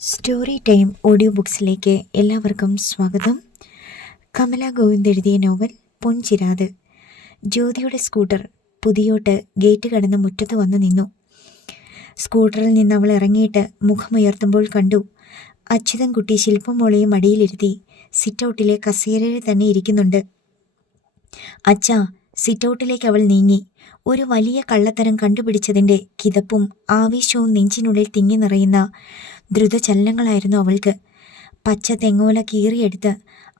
Story time audio ബുക്സിലേക്ക് എല്ലാവർക്കും സ്വാഗതം. കമല ഗോവിന്ദ് എഴുതിയ നോവൽ പൊൻചിരാത്. ജ്യോതിയുടെ സ്കൂട്ടർ പുതിയോട്ട് ഗേറ്റ് കടന്ന് മുറ്റത്ത് വന്നു നിന്നു. സ്കൂട്ടറിൽ നിന്ന് അവൾ ഇറങ്ങിയിട്ട് മുഖമുയർത്തുമ്പോൾ കണ്ടു. അച്യുതൻകുട്ടി ശില്പമോളെയും മടിയിലിരുത്തി സിറ്റൗട്ടിലെ കസേരയിൽ തന്നെ ഇരിക്കുന്നുണ്ട്. അച്ഛാ സിറ്റൗട്ടിലേക്ക് അവൾ നീങ്ങി. ഒരു വലിയ കള്ളത്തരം കണ്ടുപിടിച്ചതിന്റെ കിതപ്പും ആവേശവും നെഞ്ചിനുള്ളിൽ തിങ്ങി നിറയുന്ന ദ്രുതചലനങ്ങളായിരുന്നു അവൾക്ക്. പച്ച തെങ്ങോല കീറിയെടുത്ത്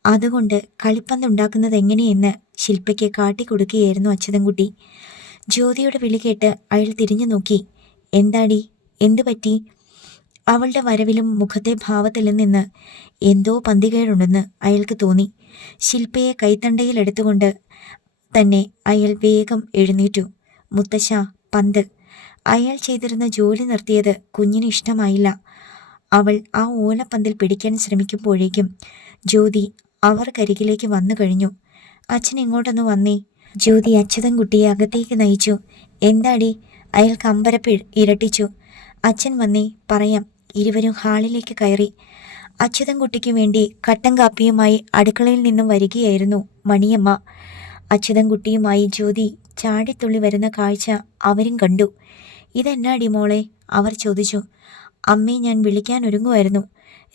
അതുകൊണ്ട് കളിപ്പന്തുണ്ടാക്കുന്നത് എങ്ങനെയെന്ന് ശില്പയ്ക്ക് കാട്ടിക്കൊടുക്കുകയായിരുന്നു അച്യുതൻകുട്ടി. ജ്യോതിയുടെ വിളി കേട്ട് അയാൾ തിരിഞ്ഞു നോക്കി. എന്താടി? എന്തു പറ്റി? അവളുടെ വരവിലും മുഖത്തെ ഭാവത്തിലും നിന്ന് എന്തോ പന്തികേടുണ്ടെന്ന് അയാൾക്ക് തോന്നി. ശില്പയെ കൈത്തണ്ടയിൽ എടുത്തുകൊണ്ട് തന്നെ അയാൾ വേഗം എഴുന്നേറ്റു. മുത്തശ്ശ പന്ത്. അയാൾ ചെയ്തിരുന്ന ജോലി നിർത്തിയത് കുഞ്ഞിന് ഇഷ്ടമായില്ല. അവൾ ആ ഓലപ്പന്തിൽ പിടിക്കാൻ ശ്രമിക്കുമ്പോഴേക്കും ജ്യോതി അവർക്കരികിലേക്ക് വന്നു കഴിഞ്ഞു. അച്ഛൻ ഇങ്ങോട്ടൊന്ന് വന്നേ. ജ്യോതി അച്യുതൻകുട്ടിയെ അകത്തേക്ക് നയിച്ചു. എന്താടി? അയാൾക്ക് അമ്പരപ്പ് ഇരട്ടിച്ചു. അച്ഛൻ വന്നേ പറയാം. ഇരുവരും ഹാളിലേക്ക് കയറി. അച്യുതൻകുട്ടിക്ക് വേണ്ടി കട്ടൻ കാപ്പിയുമായി അടുക്കളയിൽ നിന്നും വരികയായിരുന്നു മണിയമ്മ. അച്യുതൻകുട്ടിയുമായി ജ്യോതി ചാടിത്തുള്ളി വരുന്ന കാഴ്ച അവരും കണ്ടു. ഇതെന്നാടി മോളെ? അവർ ചോദിച്ചു. അമ്മയെ ഞാൻ വിളിക്കാൻ ഒരുങ്ങുമായിരുന്നു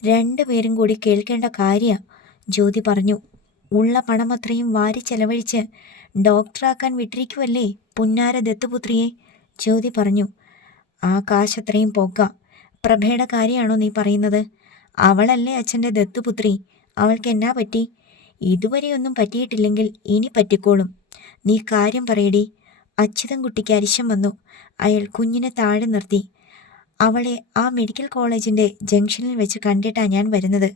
രണ്ടുപേരും കൂടി കേൾക്കേണ്ട കാര്യ. ജ്യോതി പറഞ്ഞു. ഉള്ള പണം അത്രയും വാരി ചെലവഴിച്ച് ഡോക്ടറാക്കാൻ വിട്ടിരിക്കുമല്ലേ പുന്നാര ദത്തുപുത്രിയെ? ജ്യോതി പറഞ്ഞു. ആ കാശത്രയും പോക്ക. പ്രഭയുടെ കാര്യമാണോ നീ പറയുന്നത്? അവളല്ലേ അച്ഛന്റെ ദത്തുപുത്രി. അവൾക്ക് എന്നാ പറ്റി? ഇതുവരെയൊന്നും പറ്റിയിട്ടില്ലെങ്കിൽ ഇനി പറ്റിക്കോളും. നീ കാര്യം പറയടി. അച്യുതൻകുട്ടിക്ക് അരിശം വന്നു. അയാൾ കുഞ്ഞിനെ താഴെ നിർത്തി. അവളെ ആ മെഡിക്കൽ കോളേജിന്റെ ജംഗ്ഷനിൽ വെച്ച് കണ്ടിട്ടാ ഞാൻ വരുന്നത്.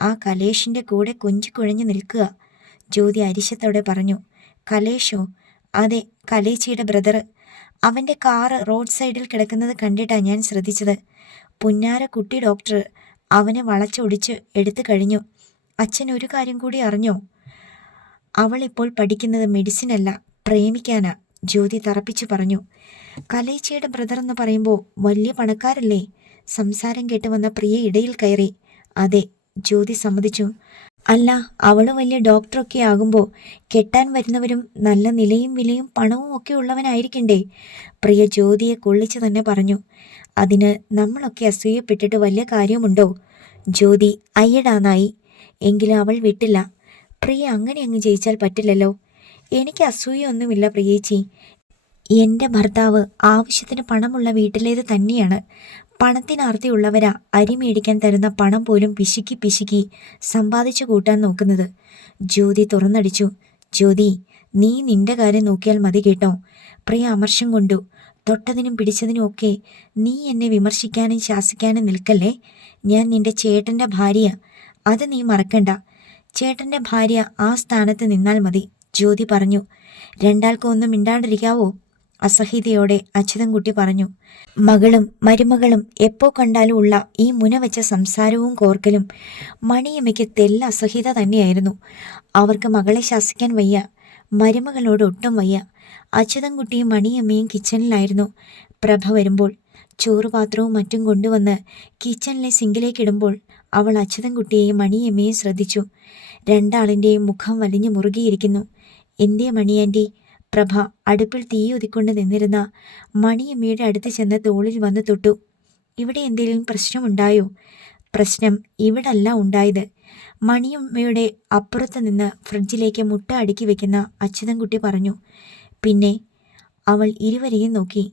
ആ കലേഷിന്റെ കൂടെ കുഞ്ചിക്കുഴഞ്ഞു നിൽക്കുക. ജ്യോതി അരിശത്തോടെ പറഞ്ഞു കലേഷോ അതെ കലേച്ചിയുടെ ബ്രദർ അവന്റെ കാറ് റോഡ് സൈഡിൽ കിടക്കുന്നത് കണ്ടിട്ടാ ഞാൻ ശ്രദ്ധിച്ചത്. പുന്നാര കുട്ടി ഡോക്ടർ അവനെ വളച്ചൊടിച്ച് എടുത്തു കഴിഞ്ഞു. അച്ഛൻ ഒരു കാര്യം കൂടി അറിഞ്ഞോ? അവളിപ്പോൾ പഠിക്കുന്നത് മെഡിസിൻ അല്ല പ്രേമിക്കാനാ. ജ്യോതി തറപ്പിച്ചു പറഞ്ഞു. കലേച്ചിയുടെ ബ്രദർ എന്ന് പറയുമ്പോൾ വലിയ പണക്കാരല്ലേ? സംസാരം കേട്ട് വന്ന പ്രിയ ഇടയിൽ കയറി. അതെ ജ്യോതി സമ്മതിച്ചു. അല്ല അവൾ വലിയ ഡോക്ടറൊക്കെ ആകുമ്പോൾ കെട്ടാൻ വരുന്നവരും നല്ല നിലയും വിലയും പണവും ഒക്കെ ഉള്ളവനായിരിക്കണ്ടേ? പ്രിയ ജ്യോതിയെ കൊള്ളിച്ചു തന്നെ പറഞ്ഞു. അതിന് നമ്മളൊക്കെ അസൂയപ്പെട്ടിട്ട് വലിയ കാര്യമുണ്ടോ? ജ്യോതി അയ്യടാന്നായി എങ്കിലും അവൾ വിട്ടില്ല. പ്രിയ അങ്ങനെ അങ്ങ് ജയിച്ചാൽ പറ്റില്ലല്ലോ. എനിക്ക് അസൂയൊന്നുമില്ല പ്രിയേച്ചി. എന്റെ ഭർത്താവ് ആവശ്യത്തിന് പണമുള്ള വീട്ടിലേത് തന്നെയാണ്. പണത്തിനാർത്തിയുള്ളവരാ അരി മേടിക്കാൻ തരുന്ന പണം പോലും പിശുക്കി പിശുക്കി സമ്പാദിച്ചു കൂട്ടാൻ നോക്കുന്നത്. ജ്യോതി തുറന്നടിച്ചു. ജ്യോതി നീ നിന്റെ കാര്യം നോക്കിയാൽ മതി കേട്ടോ. പ്രിയ അമർഷം കൊണ്ടു. തൊട്ടതിനും പിടിച്ചതിനും ഒക്കെ നീ എന്നെ വിമർശിക്കാനും ശാസിക്കാനും നിൽക്കല്ലേ? ഞാൻ നിന്റെ ചേട്ടന്റെ ഭാര്യ. അത് നീ മറക്കണ്ട. ചേട്ടന്റെ ഭാര്യ ആ സ്ഥാനത്ത് നിന്നാൽ മതി. ജ്യോതി പറഞ്ഞു. രണ്ടാൾക്കും ഒന്നും മിണ്ടാണ്ടിരിക്കാവോ? അസഹ്യതയോടെ അച്യുതൻകുട്ടി പറഞ്ഞു. മകളും മരുമകളും എപ്പോ കണ്ടാലും ഉള്ള ഈ മുനവെച്ച സംസാരവും കോർക്കലും മണിയമ്മയ്ക്ക് തെല്ല അസഹ്യത തന്നെയായിരുന്നു. അവർക്ക് മകളെ ശാസിക്കാൻ വയ്യ മരുമകളോട് ഒട്ടും വയ്യ. അച്യുതൻകുട്ടിയും മണിയമ്മയും കിച്ചണിലായിരുന്നു. പ്രഭ വരുമ്പോൾ ചോറുപാത്രവും മറ്റും കൊണ്ടുവന്ന് കിച്ചണിലെ സിങ്കിലേക്ക് ഇടുമ്പോൾ അവൾ അച്യുതൻകുട്ടിയെയും മണിയമ്മയും ശ്രദ്ധിച്ചു. രണ്ടാളിന്റെയും മുഖം വലിഞ്ഞു മുറുകിയിരിക്കുന്നു. എന്തേ മണിയാന്റി പ്രഭ അടുപ്പിൽ തീയൊതിക്കൊണ്ട് നിന്നിരുന്ന മണിയമ്മയുടെ അടുത്ത് ചെന്ന് തോളിൽ വന്ന് തൊട്ടു. ഇവിടെ എന്തെങ്കിലും പ്രശ്നമുണ്ടായോ? പ്രശ്നം ഇവിടല്ല ഉണ്ടായത്. മണിയമ്മയുടെ അപ്പുറത്ത് നിന്ന് ഫ്രിഡ്ജിലേക്ക് മുട്ട അടുക്കി വെക്കുന്ന അച്യുതൻകുട്ടി പറഞ്ഞു. പിന്നെ അവൾ ഇരുവരെയും നോക്കി.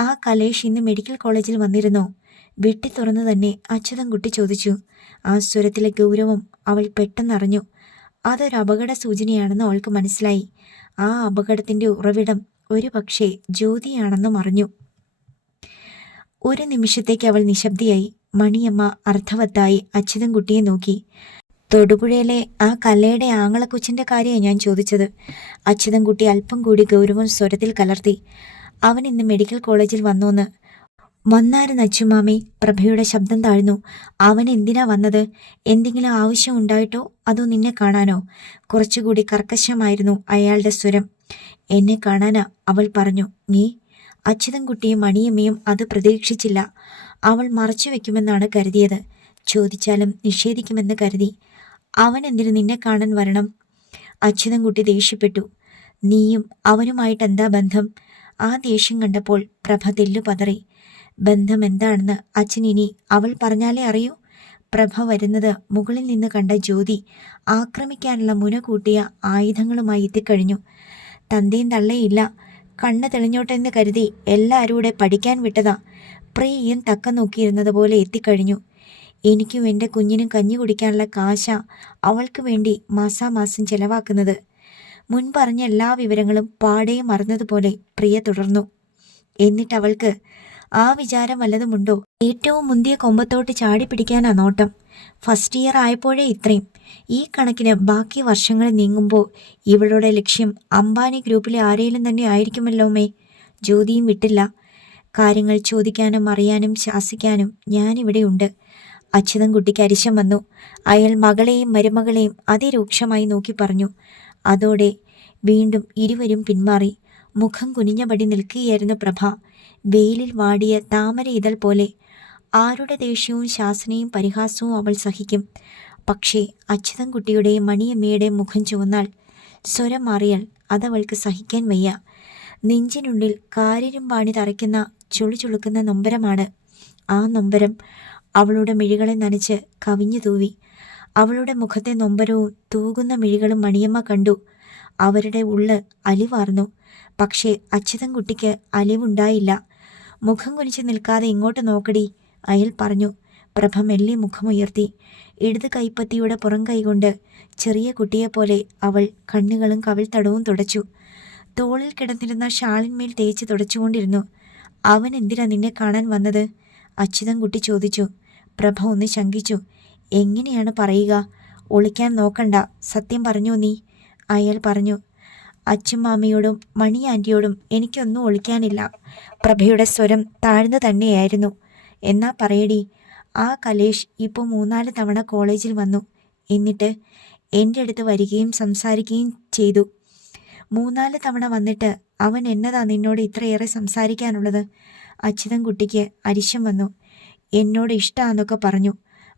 ആ കലേഷ് ഇന്ന് മെഡിക്കൽ കോളേജിൽ വന്നിരുന്നോ? വെട്ടി തുറന്നു തന്നെ അച്യുതൻകുട്ടി ചോദിച്ചു. ആ സ്വരത്തിലെ ഗൗരവം അവൾ പെട്ടെന്നറിഞ്ഞു. അതൊരു അപകട സൂചനയാണെന്ന് അവൾക്ക് മനസ്സിലായി. ആ അപകടത്തിന്റെ ഉറവിടം ഒരു പക്ഷേ ജ്യോതിയാണെന്നും അറിഞ്ഞു. ഒരു നിമിഷത്തേക്ക് അവൾ നിശബ്ദയായി മണിയമ്മ അർത്ഥവത്തായി അച്യുതൻകുട്ടിയെ നോക്കി. തൊടുപുഴയിലെ ആ കലയുടെ ആങ്ങളക്കൊച്ചിന്റെ കാര്യമാണ് ഞാൻ ചോദിച്ചത്. അച്യുതൻകുട്ടി അല്പം കൂടി ഗൗരവം സ്വരത്തിൽ കലർത്തി. അവൻ ഇന്ന് മെഡിക്കൽ കോളേജിൽ വന്നോന്ന്. വന്നായിരുന്നു അച്ചുമാമേ പ്രഭയുടെ ശബ്ദം താഴ്ന്നു. അവൻ എന്തിനാ വന്നത്? എന്തെങ്കിലും ആവശ്യം ഉണ്ടായിട്ടോ? അതോ നിന്നെ കാണാനോ? കുറച്ചുകൂടി കർക്കശമായിരുന്നു അയാളുടെ സ്വരം. എന്നെ കാണാനാ? അവൾ പറഞ്ഞു. നീ? അച്യുതൻകുട്ടിയും മണിയമ്മയും അത് പ്രതീക്ഷിച്ചില്ല. അവൾ മറച്ചു വെക്കുമെന്നാണ് കരുതിയത്. ചോദിച്ചാലും നിഷേധിക്കുമെന്ന് കരുതി. അവൻ എന്തിനു നിന്നെ കാണാൻ വരണം? അച്യുതൻകുട്ടി ദേഷ്യപ്പെട്ടു. നീയും അവനുമായിട്ട് എന്താ ബന്ധം? ആ ദേഷ്യം കണ്ടപ്പോൾ പ്രഭ തെല്ലു പതറി. ബന്ധം എന്താണെന്ന് അച്ഛൻ ഇനി അവൾ പറഞ്ഞാലേ അറിയൂ. പ്രഭ വരുന്നത് മുകളിൽ നിന്ന് കണ്ട ജ്യോതി ആക്രമിക്കാനുള്ള മുന കൂട്ടിയ ആയുധങ്ങളുമായി എത്തിക്കഴിഞ്ഞു. തന്തയും തള്ളയില്ല കണ്ണ് തെളിഞ്ഞോട്ടെന്ന് കരുതി എല്ലാവരുടെ പഠിക്കാൻ വിട്ടതാ. പ്രിയയും തക്ക നോക്കിയിരുന്നത് പോലെ എത്തിക്കഴിഞ്ഞു. എനിക്കും എന്റെ കുഞ്ഞിനും കഞ്ഞി കുടിക്കാനുള്ള കാശ അവൾക്ക് വേണ്ടി മാസാമാസം ചെലവാക്കുന്നത്. മുൻപറഞ്ഞ എല്ലാ വിവരങ്ങളും പാടേ മറന്നതുപോലെ പ്രിയ തുടർന്നു. എന്നിട്ട് അവൾക്ക് ആ വിചാരം വല്ലതുമുണ്ടോ ഏറ്റവും മുന്തിയ കൊമ്പത്തോട്ട് ചാടി പിടിക്കാനാ നോട്ടം. ഫസ്റ്റ് ഇയർ ആയപ്പോഴേ ഇത്രയും. ഈ കണക്കിന് ബാക്കി വർഷങ്ങൾ നീങ്ങുമ്പോൾ ഇവളുടെ ലക്ഷ്യം അംബാനി ഗ്രൂപ്പിലെ ആരെയും തന്നെ ആയിരിക്കുമല്ലോ മേ. ജ്യോതിയും വിട്ടില്ല. കാര്യങ്ങൾ ചോദിക്കാനും അറിയാനും ശാസിക്കാനും ഞാനിവിടെയുണ്ട് അച്യുതൻകുട്ടിക്ക് അരിശം വന്നു. അയാൾ മകളെയും മരുമകളെയും അതിരൂക്ഷമായി നോക്കി പറഞ്ഞു. അതോടെ വീണ്ടും ഇരുവരും പിന്മാറി. മുഖം കുനിഞ്ഞപടി നിൽക്കുകയായിരുന്നു പ്രഭ. വെയിലിൽ വാടിയ താമര ഇതൾ പോലെ. ആരുടെ ദേഷ്യവും ശാസനയും പരിഹാസവും അവൾ സഹിക്കും. പക്ഷേ അച്യുതൻകുട്ടിയുടെയും മണിയമ്മയുടെയും മുഖം ചുവന്നാൽ സ്വരം മാറിയാൽ അതവൾക്ക് സഹിക്കാൻ വയ്യ. നെഞ്ചിനുള്ളിൽ കാരിരും പാണി തറയ്ക്കുന്ന ചുളി ചുളുക്കുന്ന നൊമ്പരമാണ്. ആ നൊമ്പരം അവളുടെ മിഴികളെ നനച്ച് കവിഞ്ഞു തൂവി. അവളുടെ മുഖത്തെ നൊമ്പരവും തൂകുന്ന മിഴികളും മണിയമ്മ കണ്ടു. അവരുടെ ഉള്ള് അലിവാർന്നു. പക്ഷേ അച്യുതൻകുട്ടിക്ക് അലിവുണ്ടായില്ല. മുഖം കുനിച്ച് നിൽക്കാതെ ഇങ്ങോട്ട് നോക്കടി അയൽ പറഞ്ഞു. പ്രഭ മെല്ലെ മുഖമുയർത്തി. ഇടത് കൈപ്പത്തിയുടെ പുറം കൈകൊണ്ട് ചെറിയ കുട്ടിയെപ്പോലെ അവൾ കണ്ണുകളും കവിൾത്തടവും തുടച്ചു. തോളിൽ കിടന്നിരുന്ന ഷാളിന്മേൽ തേച്ച് തുടച്ചുകൊണ്ടിരുന്നു. അവൻ എന്തിനാ നിന്നെ കാണാൻ വന്നത്? അച്യുതൻകുട്ടി ചോദിച്ചു. പ്രഭ ഒന്ന് ശങ്കിച്ചു. എങ്ങനെയാണ് പറയുക? ഒളിക്കാൻ നോക്കണ്ട. സത്യം പറഞ്ഞു നീ? അയാൾ പറഞ്ഞു. അച്ഛമ്മാമിയോടും മണി ആന്റിയോടും എനിക്കൊന്നും ഒളിക്കാനില്ല. പ്രഭയുടെ സ്വരം താഴ്ന്നു തന്നെയായിരുന്നു. എന്നാ പറയടി. ആ കലേഷ് ഇപ്പോൾ മൂന്നാൽ തവണ കോളേജിൽ വന്നു. എന്നിട്ട് എന്റെ അടുത്ത് വരികയും സംസാരിക്കുകയും ചെയ്തു. മൂന്നാൽ തവണ വന്നിട്ട് അവൻ എന്നതാ നിന്നോട് ഇത്രയേറെ സംസാരിക്കാനുള്ളത്? അച്യുതൻകുട്ടിക്ക് അരിശം വന്നു. എന്നോട് ഇഷ്ടമാന്നൊക്കെ പറഞ്ഞു.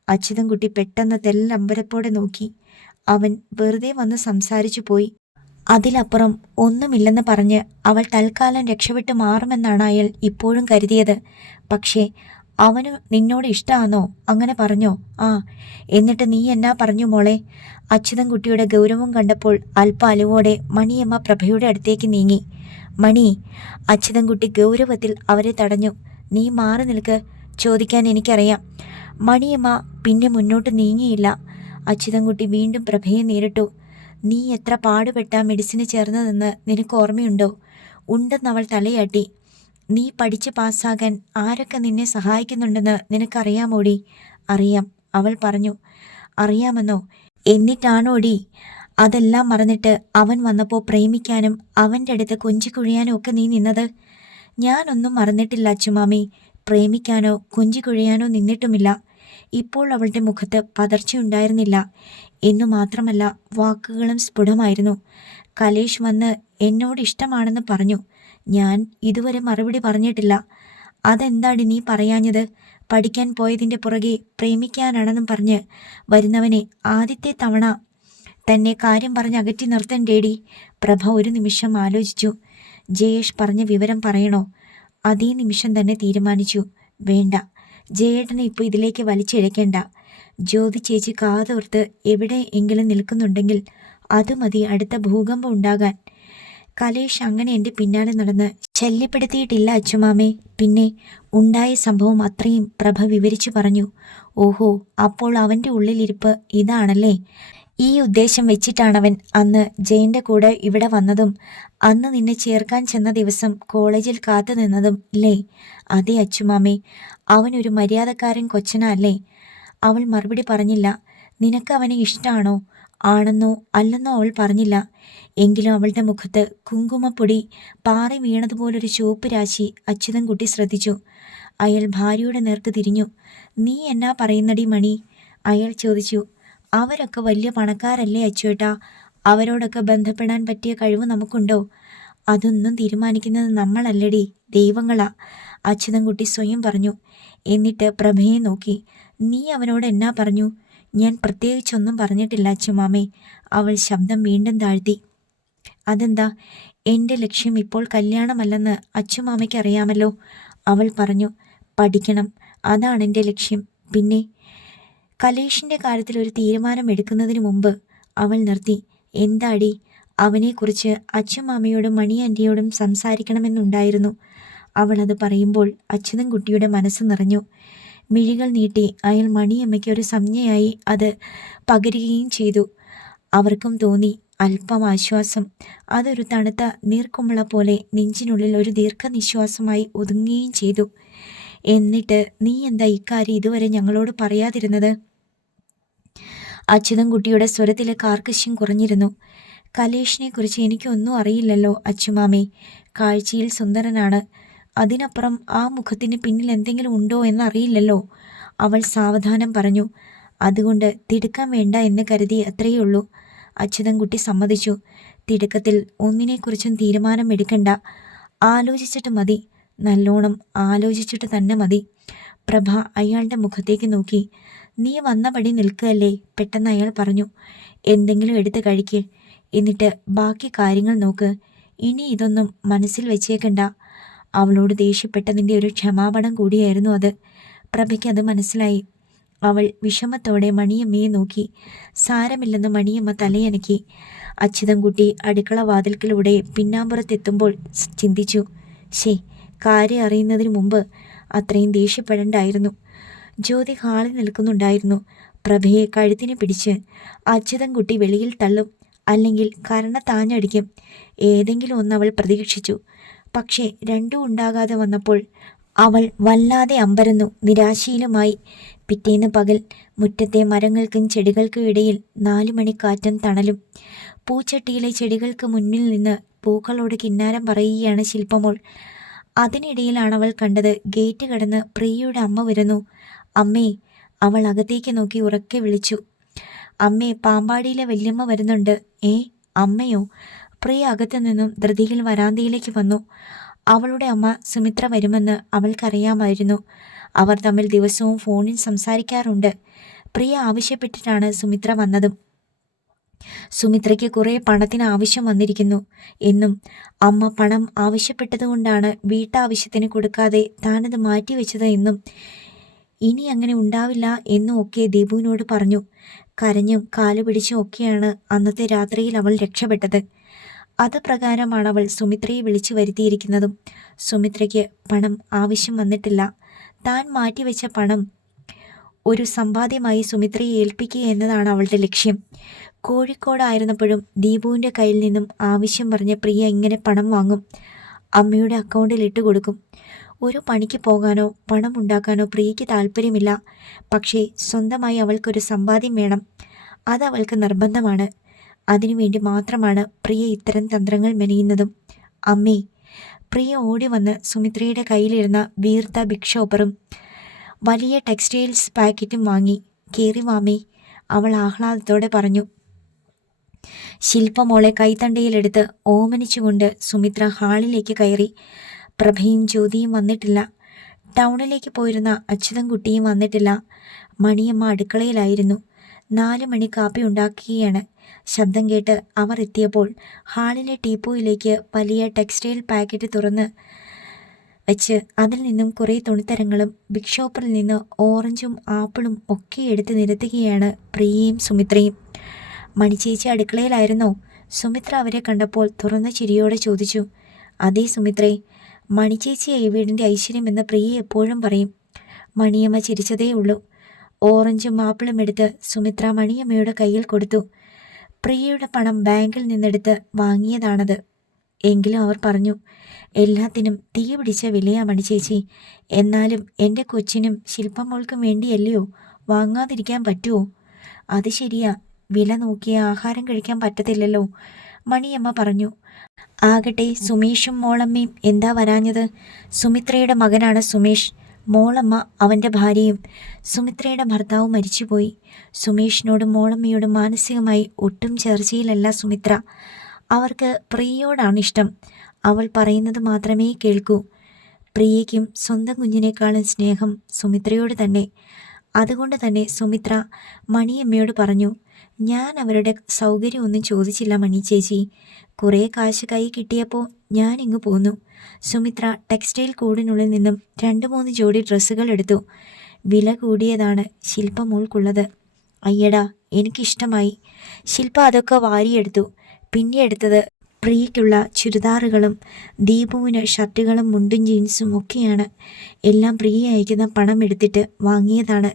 അച്യുതൻകുട്ടി പെട്ടെന്ന് തെല്ലമ്പരപ്പോടെ നോക്കി. അവൻ വെറുതെ വന്ന് സംസാരിച്ചു പോയി. അതിലപ്പുറം ഒന്നുമില്ലെന്ന് പറഞ്ഞ് അവൾ തൽക്കാലം രക്ഷപ്പെട്ടു മാറുമെന്നാണ് അയാൾ ഇപ്പോഴും കരുതിയത്. പക്ഷേ അവന് നിന്നോട് ഇഷ്ടമാണോ അങ്ങനെ പറഞ്ഞോ? ആ എന്നിട്ട് നീ എന്നാ പറഞ്ഞു മോളെ? അച്യുതൻകുട്ടിയുടെ ഗൗരവം കണ്ടപ്പോൾ അല്പ അലുവോടെ മണിയമ്മ പ്രഭയുടെ അടുത്തേക്ക് നീങ്ങി. മണി അച്യുതൻകുട്ടി ഗൗരവത്തിൽ അവരെ തടഞ്ഞു. നീ മാറി നിൽക്ക് ചോദിക്കാൻ എനിക്കറിയാം. മണിയമ്മ പിന്നെ മുന്നോട്ട് നീങ്ങിയില്ല. അച്യുതൻകുട്ടി വീണ്ടും പ്രഭയെ നേരിട്ടു. നീ എത്ര പാടുപെട്ട മെഡിസിന് ചേർന്നതെന്ന് നിനക്ക് ഓർമ്മയുണ്ടോ? ഉണ്ടെന്നവൾ തലയാട്ടി. നീ പഠിച്ച് പാസ്സാകാൻ ആരൊക്കെ നിന്നെ സഹായിക്കുന്നുണ്ടെന്ന് നിനക്കറിയാമോടി? അറിയാം അവൾ പറഞ്ഞു. അറിയാമെന്നോ? എന്നിട്ടാണോടി? അതെല്ലാം മറന്നിട്ട് അവൻ വന്നപ്പോൾ പ്രേമിക്കാനും അവന്റെ അടുത്ത് കൊഞ്ചിക്കുഴിയാനും ഒക്കെ നീ നിന്നത്? ഞാനൊന്നും മറന്നിട്ടില്ല അച്ചുമാമി പ്രേമിക്കാനോ കൊഞ്ചിക്കുഴിയാനോ നിന്നിട്ടുമില്ല. ഇപ്പോൾ അവളുടെ മുഖത്ത് പതർച്ചയുണ്ടായിരുന്നില്ല. എന്നു മാത്രമല്ല വാക്കുകളും സ്ഫുടമായിരുന്നു. കലേഷ് വന്ന് എന്നോട് ഇഷ്ടമാണെന്ന് പറഞ്ഞു. ഞാൻ ഇതുവരെ മറുപടി പറഞ്ഞിട്ടില്ല. അതെന്താടി നീ പറയാഞ്ഞത്? പഠിക്കാൻ പോയതിന്റെ പുറകെ പ്രേമിക്കാനാണെന്നും പറഞ്ഞ് വരുന്നവനെ ആദ്യത്തെ തവണ തന്നെ കാര്യം പറഞ്ഞ് അകറ്റി നിർത്തണ്ടേടി പ്രഭ ഒരു നിമിഷം ആലോചിച്ചു. ജയേഷ് പറഞ്ഞ വിവരം പറയണോ? അതേ നിമിഷം തന്നെ തീരുമാനിച്ചു. വേണ്ട. ജയേട്ടനെ ഇപ്പോൾ ഇതിലേക്ക് വലിച്ചിഴക്കേണ്ട. ജ്യോതി ചേച്ചി കാതോർത്ത് എവിടെ എങ്കിലും നിൽക്കുന്നുണ്ടെങ്കിൽ അത് മതി അടുത്ത ഭൂകമ്പം ഉണ്ടാകാൻ. കലേഷ് അങ്ങനെ എന്റെ പിന്നാലെ നടന്ന് ശല്യപ്പെടുത്തിയിട്ടില്ല അച്ചുമാമേ പിന്നെ ഉണ്ടായ സംഭവം അത്രയും പ്രഭ വിവരിച്ചു പറഞ്ഞു. ഓഹോ അപ്പോൾ അവന്റെ ഉള്ളിലിരിപ്പ് ഇതാണല്ലേ? ഈ ഉദ്ദേശം വെച്ചിട്ടാണവൻ അന്ന് ജയന്റെ കൂടെ ഇവിടെ വന്നതും അന്ന് നിന്നെ ചേർക്കാൻ ചെന്ന ദിവസം കോളേജിൽ കാത്തു നിന്നതും ലേ അതെ അച്ചുമാമേ അവനൊരു മര്യാദക്കാരൻ കൊച്ചന അല്ലേ അവൾ മറുപടി പറഞ്ഞില്ല. നിനക്ക് അവനെ ഇഷ്ടമാണോ ആണെന്നോ അല്ലെന്നോ അവൾ പറഞ്ഞില്ല. എങ്കിലും അവളുടെ മുഖത്ത് കുങ്കുമപ്പൊടി പാറി വീണതുപോലൊരു ചുവപ്പ് രാശി അച്യുതൻകുട്ടി ശ്രദ്ധിച്ചു. അയാൾ ഭാര്യയുടെ നേർക്ക് തിരിഞ്ഞു. നീ എന്നാ പറയുന്നടി മണി? അയാൾ ചോദിച്ചു. അവരൊക്കെ വലിയ പണക്കാരല്ലേ അച്ചുവേട്ടാ അവരോടൊക്കെ ബന്ധപ്പെടാൻ പറ്റിയ കഴിവ് നമുക്കുണ്ടോ? അതൊന്നും തീരുമാനിക്കുന്നത് നമ്മളല്ലടി. ദൈവങ്ങളാ. അച്യുതൻകുട്ടി സ്വയം പറഞ്ഞു. എന്നിട്ട് പ്രഭയെ നോക്കി. നീ അവനോട് എന്നാ പറഞ്ഞു? ഞാൻ പ്രത്യേകിച്ചൊന്നും പറഞ്ഞിട്ടില്ല ചുമാമേ അവൾ ശബ്ദം വീണ്ടും താഴ്ത്തി. അതെന്താ? എന്റെ ലക്ഷ്യം ഇപ്പോൾ കല്യാണമല്ലെന്ന് അച്ചുമാമയ്ക്ക് അറിയാമല്ലോ അവൾ പറഞ്ഞു പഠിക്കണം. അതാണ് എന്റെ ലക്ഷ്യം. പിന്നെ കലേഷിന്റെ കാര്യത്തിൽ ഒരു തീരുമാനം എടുക്കുന്നതിന് മുമ്പ് അവൾ നിർത്തി. എന്താടി? അവനെക്കുറിച്ച് അച്ഛമാമയോടും മണിയാന്റിയോടും സംസാരിക്കണമെന്നുണ്ടായിരുന്നു. അവൾ അത് പറയുമ്പോൾ അച്യുതൻകുട്ടിയുടെ മനസ്സ് നിറഞ്ഞു. മിഴികൾ നീട്ടി അയാൾ മണിയമ്മയ്ക്ക് ഒരു സംജ്ഞയായി അത് പകരുകയും ചെയ്തു. അവർക്കും തോന്നി അല്പം ആശ്വാസം. അതൊരു തണുത്ത നീർക്കുമ്പള പോലെ നെഞ്ചിനുള്ളിൽ ഒരു ദീർഘനിശ്വാസമായി ഒതുങ്ങുകയും ചെയ്തു. എന്നിട്ട് നീ എന്താ ഇക്കാര്യം ഇതുവരെ ഞങ്ങളോട് പറയാതിരുന്നത്? അച്യുതൻകുട്ടിയുടെ സ്വരത്തിലെ കാർക്കശ്യം കുറഞ്ഞിരുന്നു. കലേഷിനെക്കുറിച്ച് എനിക്കൊന്നും അറിയില്ലല്ലോ അച്ചുമാമേ കാഴ്ചയിൽ സുന്ദരനാണ്. അതിനപ്പുറം ആ മുഖത്തിന് പിന്നിൽ എന്തെങ്കിലും ഉണ്ടോ എന്നറിയില്ലല്ലോ. അവൾ സാവധാനം പറഞ്ഞു. അതുകൊണ്ട് തിടുക്കം വേണ്ട എന്ന് കരുതി അത്രയേ ഉള്ളൂ അച്യുതൻകുട്ടി സമ്മതിച്ചു. തിടുക്കത്തിൽ ഒന്നിനെക്കുറിച്ചും തീരുമാനം എടുക്കണ്ട. ആലോചിച്ചിട്ട് മതി. നല്ലോണം ആലോചിച്ചിട്ട് തന്നെ മതി. പ്രഭ അയാളുടെ മുഖത്തേക്ക് നോക്കി. നീ വന്നപടി നിൽക്കുകയല്ലേ? പെട്ടെന്ന് അയാൾ പറഞ്ഞു. എന്തെങ്കിലും എടുത്ത് കഴിക്ക്. എന്നിട്ട് ബാക്കി കാര്യങ്ങൾ നോക്ക്. ഇനി ഇതൊന്നും മനസ്സിൽ വെച്ചേക്കണ്ട. അവളോട് ദേഷ്യപ്പെട്ടതിന്റെ ഒരു ക്ഷമാപണം കൂടിയായിരുന്നു അത്. പ്രഭയ്ക്ക് അത് മനസ്സിലായി. അവൾ വിഷമത്തോടെ മണിയമ്മയെ നോക്കി. സാരമില്ലെന്ന് മണിയമ്മ തലയനക്കി. അച്യുതൻകുട്ടി അടുക്കള വാതിൽക്കിലൂടെ പിന്നാമ്പുറത്തെത്തുമ്പോൾ ചിന്തിച്ചു. ശേ കാര്യം അറിയുന്നതിന് മുമ്പ് അത്രയും ദേഷ്യപ്പെടണ്ടായിരുന്നു. ജ്യോതി ഹാളിൽ നിൽക്കുന്നുണ്ടായിരുന്നു. പ്രഭയെ കഴുത്തിന് പിടിച്ച് അച്യുതൻകുട്ടി വെളിയിൽ തള്ളും. അല്ലെങ്കിൽ കരണ താഞ്ഞടിക്കും. ഏതെങ്കിലും ഒന്ന് അവൾ പ്രതീക്ഷിച്ചു. പക്ഷേ രണ്ടും ഉണ്ടാകാതെ വന്നപ്പോൾ അവൾ വല്ലാതെ അമ്പരന്നു നിരാശയിലുമായി. പിറ്റേന്ന് പകൽ മുറ്റത്തെ മരങ്ങൾക്കും ചെടികൾക്കും ഇടയിൽ നാലു മണിക്കാറ്റും തണലും. പൂച്ചട്ടിയിലെ ചെടികൾക്ക് മുന്നിൽ നിന്ന് പൂക്കളോട് കിന്നാരം പറയുകയാണ് ശില്പമോൾ. അതിനിടയിലാണ് അവൾ കണ്ടത് ഗേറ്റ് കടന്ന് പ്രിയയുടെ അമ്മ വരുന്നു. അമ്മേ അവൾ അകത്തേക്ക് നോക്കി ഉറക്കെ വിളിച്ചു. അമ്മേ പാമ്പാടിയിലെ വല്യമ്മ വരുന്നുണ്ട്. ഏ അമ്മയോ? പ്രിയ അകത്തു നിന്നും ധൃതിയിൽ വരാന്തയിലേക്ക് വന്നു. അവളുടെ അമ്മ സുമിത്ര വരുമെന്ന് അവൾക്കറിയാമായിരുന്നു. അവർ തമ്മിൽ ദിവസവും ഫോണിൽ സംസാരിക്കാറുണ്ട്. പ്രിയ ആവശ്യപ്പെട്ടിട്ടാണ് സുമിത്ര വന്നതും. സുമിത്രയ്ക്ക് കുറേ പണത്തിന് ആവശ്യം വന്നിരിക്കുന്നു. എന്നും അമ്മ പണം ആവശ്യപ്പെട്ടതുകൊണ്ടാണ് വീട്ടാവശ്യത്തിന് കൊടുക്കാതെ താനത് മാറ്റിവെച്ചത് എന്നും ഇനി അങ്ങനെ ഉണ്ടാവില്ല എന്നും ഒക്കെ ദീപുവിനോട് പറഞ്ഞു. കരഞ്ഞും കാലുപിടിച്ചും ഒക്കെയാണ് അന്നത്തെ രാത്രിയിൽ അവൾ രക്ഷപ്പെട്ടത്. അത് പ്രകാരമാണ് അവൾ സുമിത്രയെ വിളിച്ചു വരുത്തിയിരിക്കുന്നതും. സുമിത്രയ്ക്ക് പണം ആവശ്യം വന്നിട്ടില്ല. താൻ മാറ്റിവെച്ച പണം ഒരു സമ്പാദ്യമായി സുമിത്രയെ ഏൽപ്പിക്കുക എന്നതാണ് അവളുടെ ലക്ഷ്യം. കോഴിക്കോടായിരുന്നപ്പോഴും ദീപുവിന്റെ കയ്യിൽ നിന്നും ആവശ്യം പറഞ്ഞ പ്രിയ ഇങ്ങനെ പണം വാങ്ങും. അമ്മയുടെ അക്കൗണ്ടിൽ ഇട്ട് കൊടുക്കും. ഒരു പണിക്ക് പോകാനോ പണം ഉണ്ടാക്കാനോ പ്രിയയ്ക്ക് താല്പര്യമില്ല. പക്ഷേ സ്വന്തമായി അവൾക്കൊരു സമ്പാദ്യം വേണം. അതവൾക്ക് നിർബന്ധമാണ്. അതിനുവേണ്ടി മാത്രമാണ് പ്രിയ ഇത്തരം തന്ത്രങ്ങൾ മെനയുന്നതും. അമ്മേ പ്രിയ ഓടി വന്ന് സുമിത്രയുടെ കയ്യിലിരുന്ന വീർത്ത ബിഗ് ഷോപ്പറും വലിയ ടെക്സ്റ്റൈൽസ് പാക്കറ്റും വാങ്ങി കയറി വാമേ അവൾ ആഹ്ലാദത്തോടെ പറഞ്ഞു. ശില്പമോളെ കൈത്തണ്ടയിലെടുത്ത് ഓമനിച്ചുകൊണ്ട് സുമിത്ര ഹാളിലേക്ക് കയറി. പ്രഭയും ജ്യോതിയും വന്നിട്ടില്ല. ടൗണിലേക്ക് പോയിരുന്ന അച്യുതൻകുട്ടിയും വന്നിട്ടില്ല. മണിയമ്മ അടുക്കളയിലായിരുന്നു. നാല് മണി കാപ്പി ഉണ്ടാക്കുകയാണ്. ശബ്ദം കേട്ട് അവർ എത്തിയപ്പോൾ ഹാളിലെ ടീപ്പോയിലേക്ക് വലിയ ടെക്സ്റ്റൈൽ പാക്കറ്റ് തുറന്ന് വെച്ച് അതിൽ നിന്നും കുറേ തുണിത്തരങ്ങളും ബിഗ് ഷോപ്പിൽ നിന്ന് ഓറഞ്ചും ആപ്പിളും ഒക്കെ എടുത്ത് നിരത്തുകയാണ് പ്രിയയും സുമിത്രയും. മണിച്ചേച്ചി അടുക്കളയിലായിരുന്നോ? സുമിത്ര അവരെ കണ്ടപ്പോൾ തുറന്ന ചിരിയോടെ ചോദിച്ചു. അതേ സുമിത്രേ മണിച്ചേച്ചിയെ ഈ വീടിന്റെ ഐശ്വര്യമെന്ന് പ്രിയ എപ്പോഴും പറയും. മണിയമ്മ ചിരിച്ചതേ ഉള്ളൂ ഓറഞ്ചും ആപ്പിളും എടുത്ത് സുമിത്ര മണിയമ്മയുടെ കയ്യിൽ കൊടുത്തു. പ്രിയയുടെ പണം ബാങ്കിൽ നിന്നെടുത്ത് വാങ്ങിയതാണത്. എങ്കിലും അവർ പറഞ്ഞു എല്ലാത്തിനും തീ പിടിച്ച വിലയാ ചേച്ചി. എന്നാലും എന്റെ കൊച്ചിനും ശില്പമോൾക്കും വേണ്ടിയല്ലയോ? വാങ്ങാതിരിക്കാൻ പറ്റുമോ അത് ശരിയാ. വില നോക്കിയ ആഹാരം കഴിക്കാൻ പറ്റത്തില്ലല്ലോ. മണിയമ്മ പറഞ്ഞു ആകട്ടെ സുമേഷും മോളമ്മയും എന്താ വരാഞ്ഞത്? സുമിത്രയുടെ മകനാണ് സുമേഷ്. മോളമ്മ അവന്റെ ഭാര്യയും സുമിത്രയുടെ ഭർത്താവും മരിച്ചുപോയി. സുമേഷിനോടും മോളമ്മയോടും മാനസികമായി ഒട്ടും ചേർച്ചയിലല്ല സുമിത്ര. അവർക്ക് പ്രിയയോടാണ് ഇഷ്ടം. അവൾ പറയുന്നത് മാത്രമേ കേൾക്കൂ. പ്രിയയ്ക്കും സ്വന്തം കുഞ്ഞിനേക്കാളും സ്നേഹം സുമിത്രയോട് തന്നെ. അതുകൊണ്ട് തന്നെ സുമിത്ര മണിയമ്മയോട് പറഞ്ഞു ഞാൻ അവരുടെ സൗകര്യമൊന്നും ചോദിച്ചില്ല മണി ചേച്ചി. കുറേ കാശ് കൈ കിട്ടിയപ്പോൾ ഞാനിങ്ങ് പോന്നു. സുമിത്ര ടെക്സ്റ്റൈൽ കൂടിനുള്ളിൽ നിന്നും രണ്ട് മൂന്ന് ജോഡി ഡ്രസ്സുകൾ എടുത്തു. വില കൂടിയതാണ് ശില്പ മോൾക്കുള്ളത് അയ്യടാ എനിക്കിഷ്ടമായി. ശില്പ അതൊക്കെ വാരിയെടുത്തു. പിന്നെ എടുത്തത് പ്രിയയ്ക്കുള്ള ചുരിദാറുകളും ദീപുവിന് ഷർട്ടുകളും മുണ്ടും ജീൻസും ഒക്കെയാണ്. എല്ലാം പ്രിയ അയക്കുന്ന പണം എടുത്തിട്ട് വാങ്ങിയതാണ്.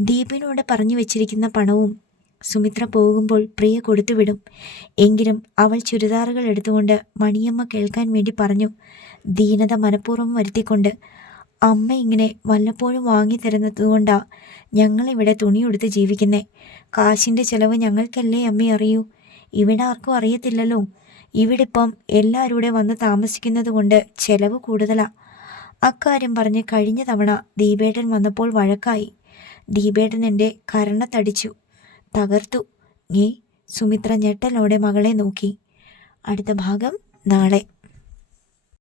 ദീപിനോട് പറഞ്ഞു വെച്ചിരിക്കുന്ന പണവും സുമിത്ര പോകുമ്പോൾ പ്രിയ കൊടുത്തുവിടും എങ്കിലും അവൾ ചുരിദാറുകൾ എടുത്തുകൊണ്ട് മണിയമ്മ കേൾക്കാൻ വേണ്ടി പറഞ്ഞു. ദീനത മനഃപൂർവം വരുത്തിക്കൊണ്ട് അമ്മ ഇങ്ങനെ വല്ലപ്പോഴും വാങ്ങി തരുന്നതുകൊണ്ടാ ഞങ്ങളിവിടെ തുണിയെടുത്ത് ജീവിക്കുന്നേ? കാശിന്റെ ചിലവ് ഞങ്ങൾക്കല്ലേ അമ്മ അറിയൂ? ഇവിടെ ആർക്കും അറിയത്തില്ലല്ലോ. ഇവിടെ ഇപ്പം എല്ലാവരുടെ വന്ന് താമസിക്കുന്നത് കൊണ്ട് ചെലവ് കൂടുതലാ. അക്കാര്യം പറഞ്ഞ് കഴിഞ്ഞ തവണ ദീപേട്ടൻ വന്നപ്പോൾ വഴക്കായി. ദീപേട്ടൻ എന്റെ കരണത്തടിച്ചു. തകർത്തു. ഏ സുമിത്ര ഞെട്ടലോടെ മകളെ നോക്കി. അടുത്ത ഭാഗം നാളെ.